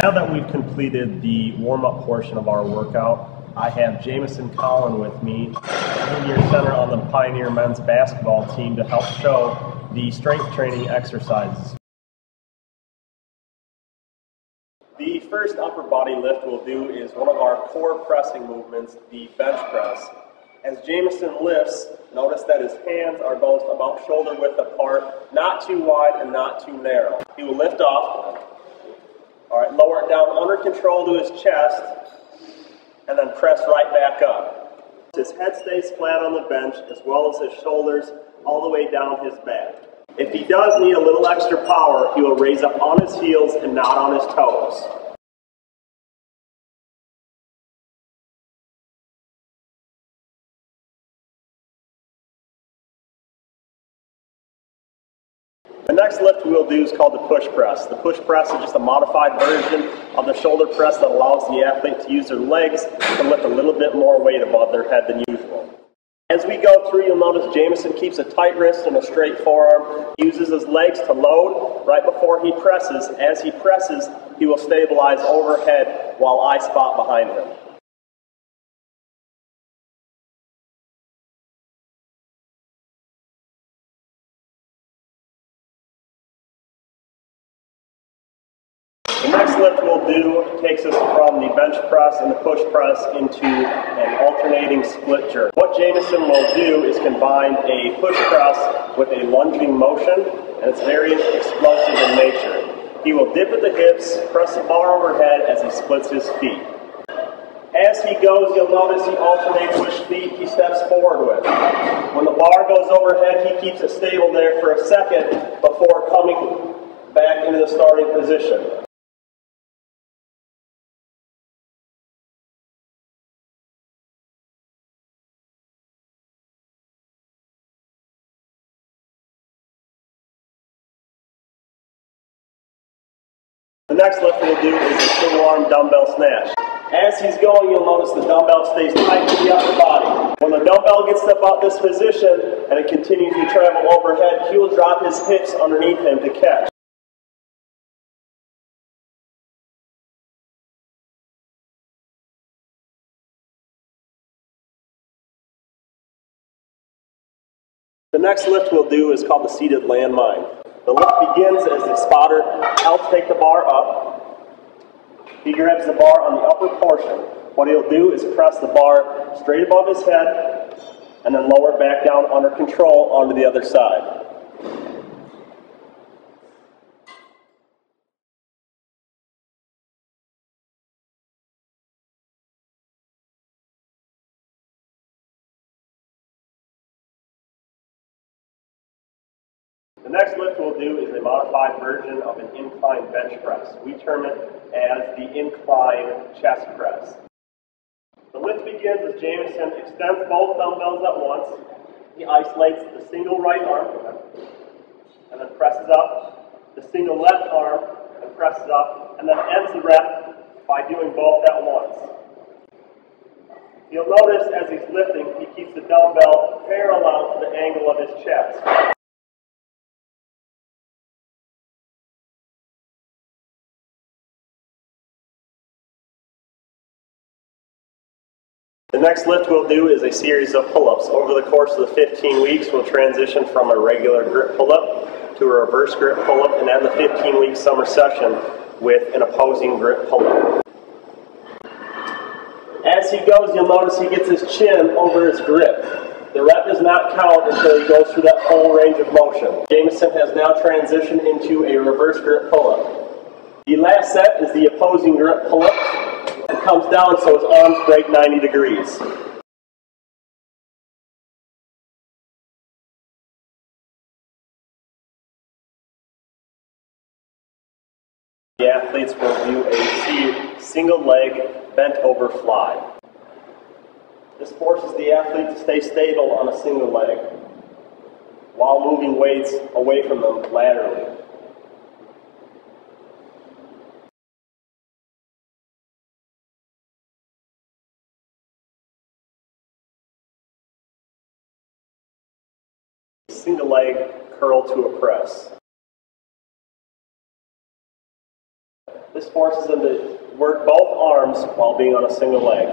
Now that we've completed the warm-up portion of our workout, I have Jamerson Collin with me, junior center on the Pioneer men's basketball team, to help show the strength training exercises. The first upper body lift we'll do is one of our core pressing movements, the bench press. As Jamerson lifts, notice that his hands are both about shoulder width apart, not too wide and not too narrow. He will lift off. All right, lower it down under control to his chest, and then press right back up. His head stays flat on the bench, as well as his shoulders all the way down his back. If he does need a little extra power, he will raise up on his heels and not on his toes. The next lift we'll do is called the push press. The push press is just a modified version of the shoulder press that allows the athlete to use their legs to lift a little bit more weight above their head than usual. As we go through, you'll notice Jamerson keeps a tight wrist and a straight forearm. He uses his legs to load right before he presses. As he presses, he will stabilize overhead while I spot behind him. The next lift we'll do takes us from the bench press and the push press into an alternating split jerk. What Jamerson will do is combine a push press with a lunging motion, and it's very explosive in nature. He will dip at the hips, press the bar overhead as he splits his feet. As he goes, you'll notice he alternates which feet he steps forward with. When the bar goes overhead, he keeps it stable there for a second before coming back into the starting position. The next lift we'll do is a single arm dumbbell snatch. As he's going, you'll notice the dumbbell stays tight to the upper body. When the dumbbell gets to about this position and it continues to travel overhead, he will drop his hips underneath him to catch. The next lift we'll do is called the seated landmine. The lift begins as the spotter helps take the bar up. He grabs the bar on the upper portion. What he'll do is press the bar straight above his head and then lower it back down under control onto the other side. The next lift we'll do is a modified version of an incline bench press. We term it as the incline chest press. The lift begins as Jamerson extends both dumbbells at once. He isolates the single right arm and then presses up, the single left arm and presses up, and then ends the rep by doing both at once. You'll notice as he's lifting, he keeps the dumbbell parallel to the angle of his chest. The next lift we'll do is a series of pull-ups. Over the course of the 15 weeks, we'll transition from a regular grip pull-up to a reverse grip pull-up, and end the 15-week summer session with an opposing grip pull-up. As he goes, you'll notice he gets his chin over his grip. The rep does not count until he goes through that whole range of motion. Jamerson has now transitioned into a reverse grip pull-up. The last set is the opposing grip pull-up. It comes down so his arms break 90 degrees. The athletes will do a single leg bent over fly. This forces the athlete to stay stable on a single leg while moving weights away from them laterally. Single leg curl to a press. This forces him to work both arms while being on a single leg.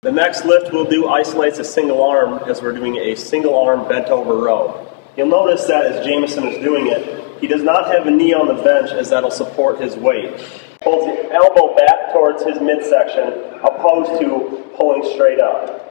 The next lift we'll do isolates a single arm as we're doing a single arm bent over row. You'll notice that as Jamerson is doing it, he does not have a knee on the bench as that'll support his weight. Pulls the elbow back towards his midsection opposed to pulling straight up.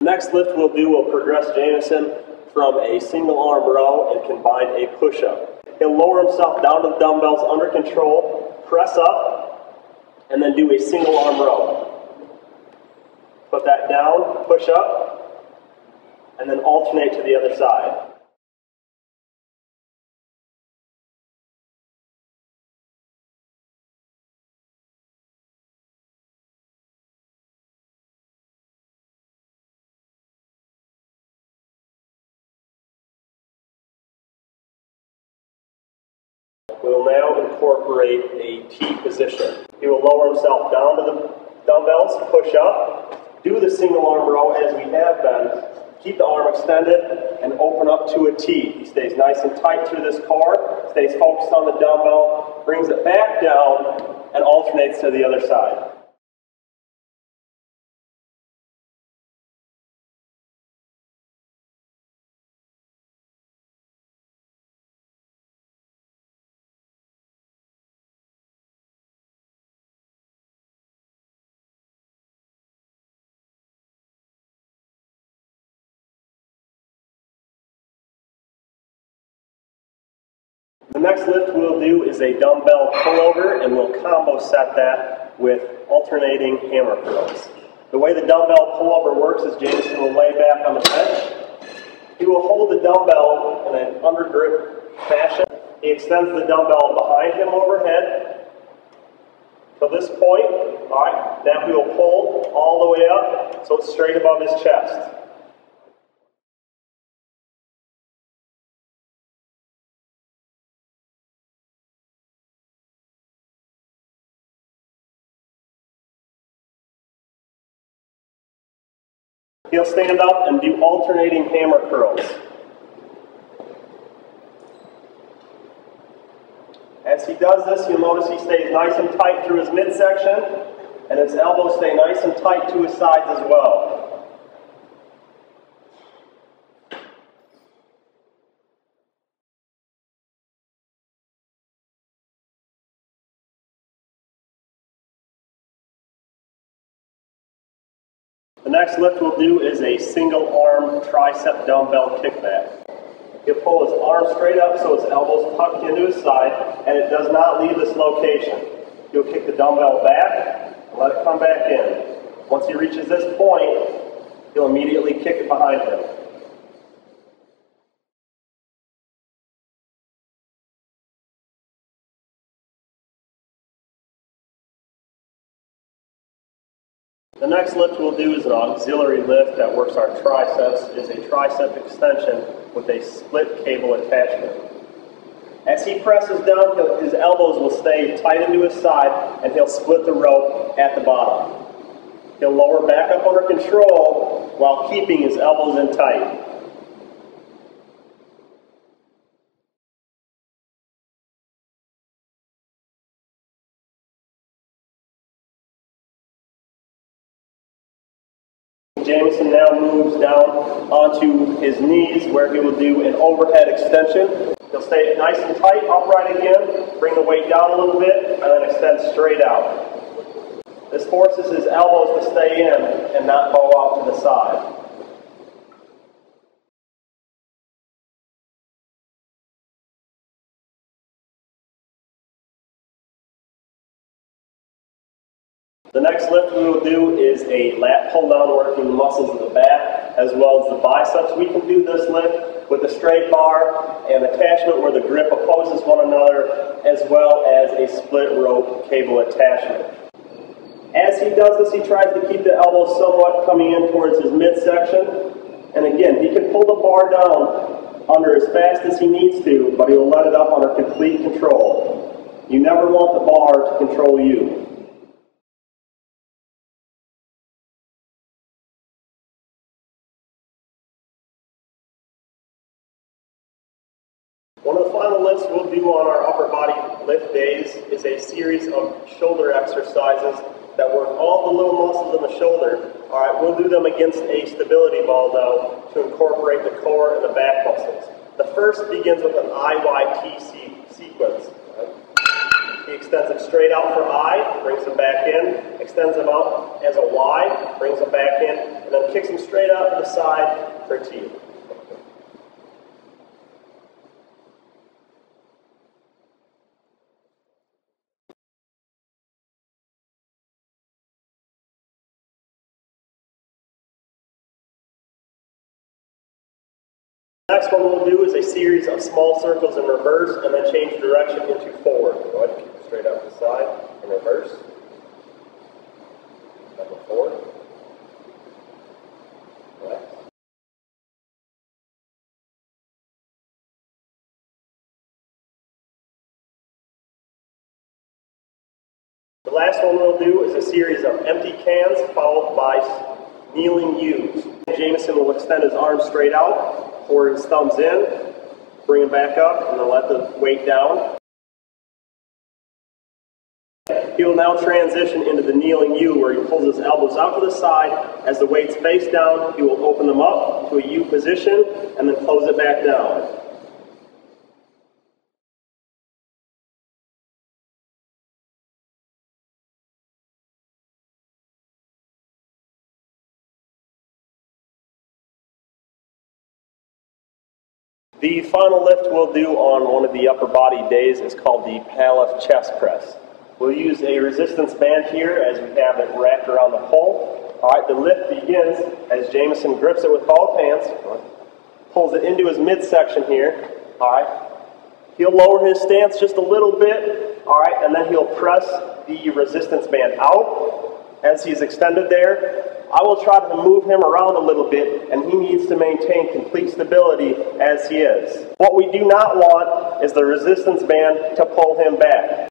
The next lift we'll do will progress Jamerson from a single arm row and combine a push-up. He'll lower himself down to the dumbbells under control, press up, and then do a single arm row. Put that down, push up, and then alternate to the other side. We'll now incorporate a T position. He will lower himself down to the dumbbells, push up, do the single arm row as we have been, keep the arm extended, and open up to a T. He stays nice and tight through this core, stays focused on the dumbbell, brings it back down, and alternates to the other side. The next lift we'll do is a dumbbell pullover, and we'll combo set that with alternating hammer curls. The way the dumbbell pullover works is Jamerson will lay back on the bench. He will hold the dumbbell in an under grip fashion. He extends the dumbbell behind him overhead to this point. All right, now he will pull all the way up so it's straight above his chest. He'll stand up and do alternating hammer curls. As he does this, you'll notice he stays nice and tight through his midsection, and his elbows stay nice and tight to his sides as well. The next lift we'll do is a single arm tricep dumbbell kickback. He'll pull his arm straight up so his elbows tucked into his side, and it does not leave this location. He'll kick the dumbbell back and let it come back in. Once he reaches this point, he'll immediately kick it behind him. The next lift we'll do is an auxiliary lift that works our triceps. It's a tricep extension with a split cable attachment. As he presses down, his elbows will stay tight into his side, and he'll split the rope at the bottom. He'll lower back up under control while keeping his elbows in tight. Jamerson now moves down onto his knees where he will do an overhead extension. He'll stay nice and tight, upright again, bring the weight down a little bit, and then extend straight out. This forces his elbows to stay in and not bow out to the side. The next lift we will do is a lat pull down, working the muscles of the back as well as the biceps. We can do this lift with a straight bar and attachment where the grip opposes one another, as well as a split rope cable attachment. As he does this, he tries to keep the elbows somewhat coming in towards his midsection. And again, he can pull the bar down under as fast as he needs to, but he will let it up under complete control. You never want the bar to control you. One of the final lifts we'll do on our upper body lift days is a series of shoulder exercises that work all the little muscles in the shoulder. All right, we'll do them against a stability ball now to incorporate the core and the back muscles. The first begins with an IYT sequence. Right? He extends it straight out for I, brings him back in, extends him out as a Y, brings him back in, and then kicks him straight out to the side for T. Next one we'll do is a series of small circles in reverse and then change direction into forward. Go ahead and keep it straight out to the side in reverse. Then go forward. Relax. The last one we'll do is a series of empty cans followed by kneeling U's. Jamerson will extend his arms straight out, pour his thumbs in, bring him back up, and then let the weight down. He will now transition into the kneeling U, where he pulls his elbows out to the side. As the weight's face down, he will open them up to a U position, and then close it back down. The final lift we'll do on one of the upper body days is called the Palif chest press. We'll use a resistance band here as we have it wrapped around the pole. All right, the lift begins as Jamerson grips it with both hands, pulls it into his midsection here. All right, he'll lower his stance just a little bit. All right, and then he'll press the resistance band out as he's extended there. I will try to move him around a little bit, and he needs to maintain complete stability as he is. What we do not want is the resistance band to pull him back.